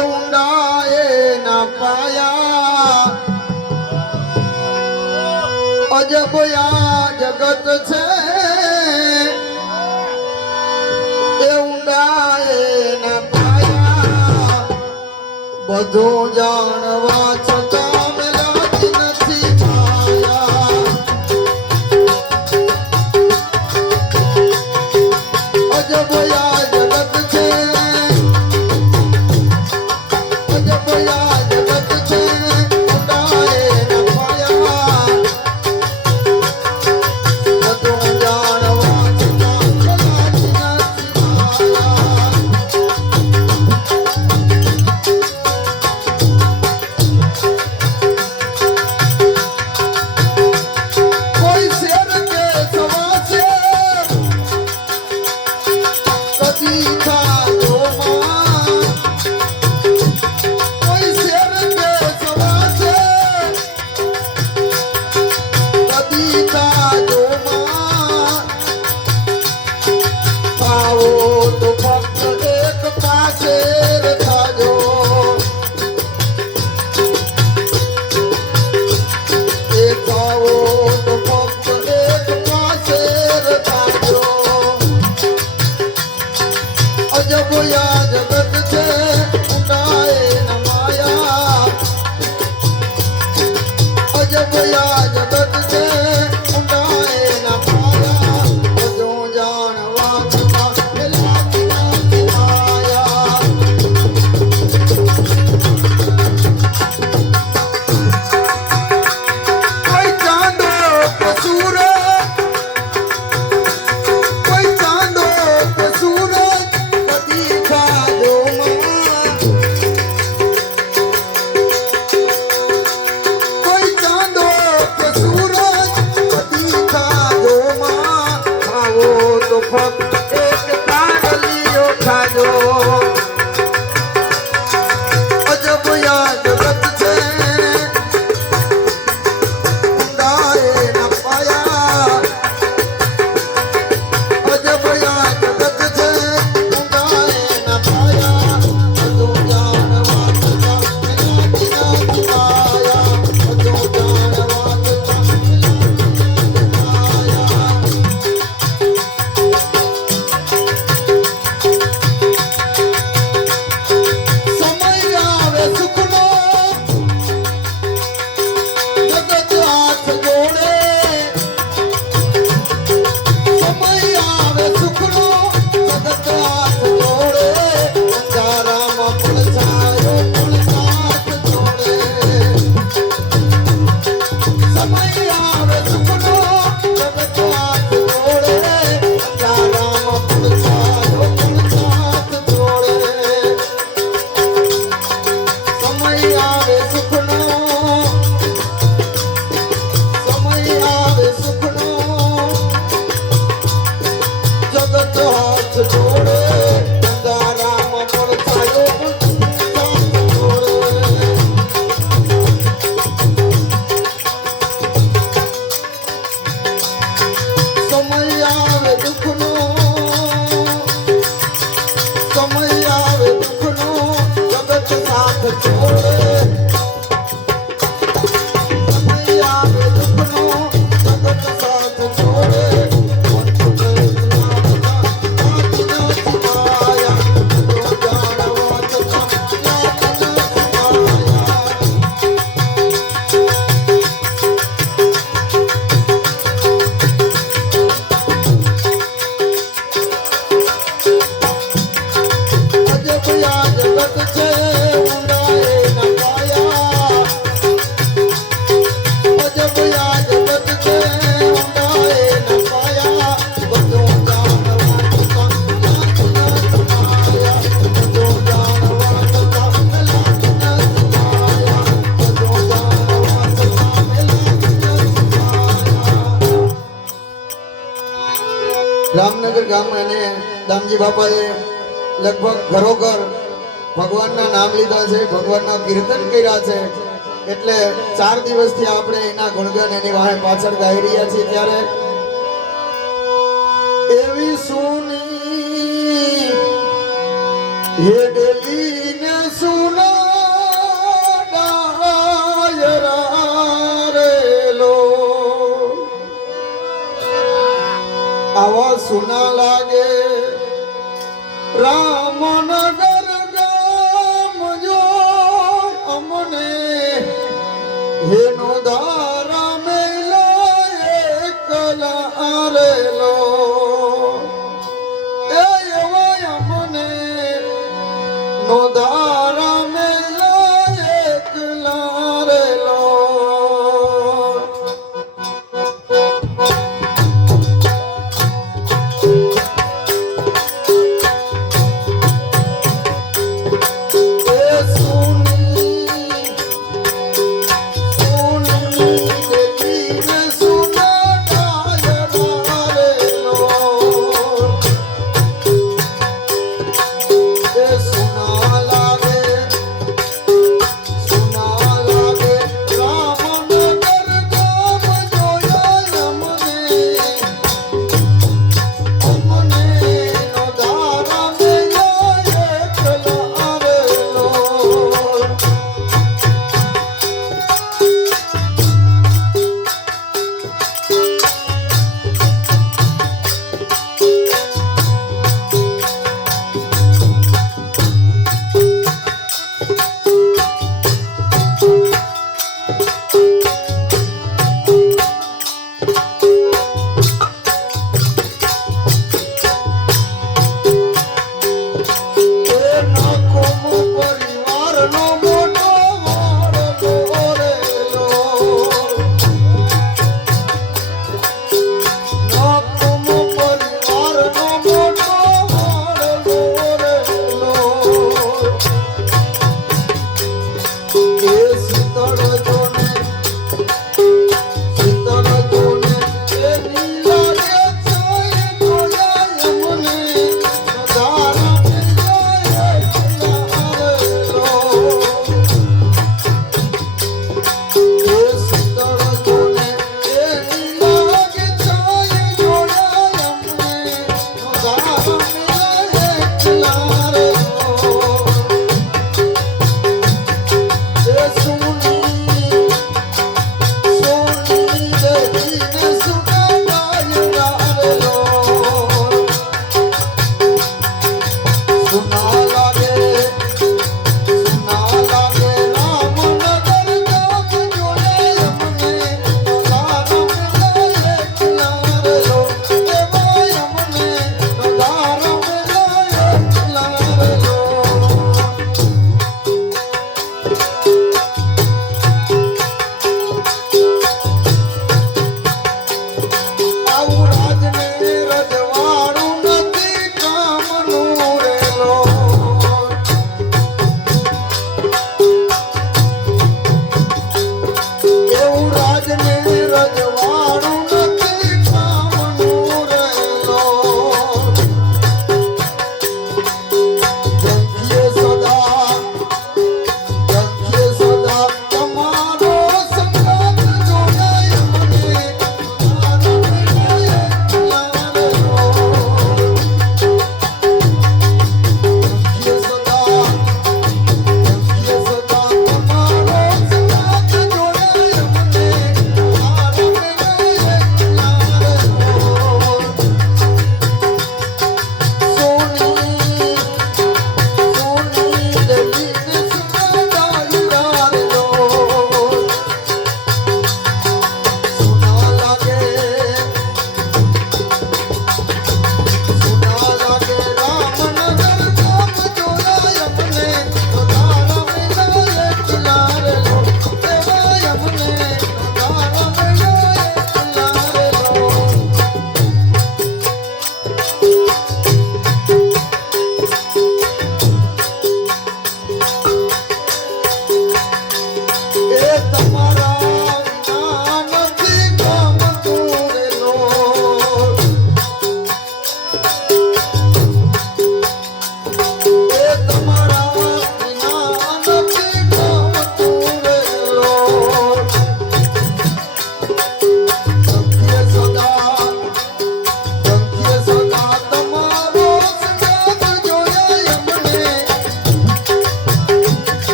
ઊંડા ના પાયા. અજબ આ જગત છે. એ ઊંડા ના પાયા. બધું જાણવા છે. the door. ગણપતિ બાપાએ લગભગ ઘરોઘર ભગવાનના નામ લીધા છે, ભગવાનના કીર્તન કર્યા છે, એટલે ચાર દિવસથી આપણે એના ગુણગાન એની વાહે પાછળ ગાઈ રહ્યા છીએ ત્યારે એવી સુની હેડલી ને સુના આવા સુના લાગે রামনগর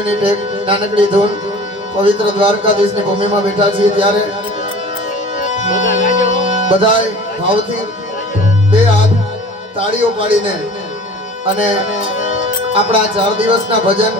નાનકડી ધૂન પવિત્ર દ્વારકાધીશની ભૂમિમાં બેઠા છીએ ત્યારે બધાય ભાવથી બે હાથ તાળીઓ પાડીને અને આપણા ચાર દિવસના ભજન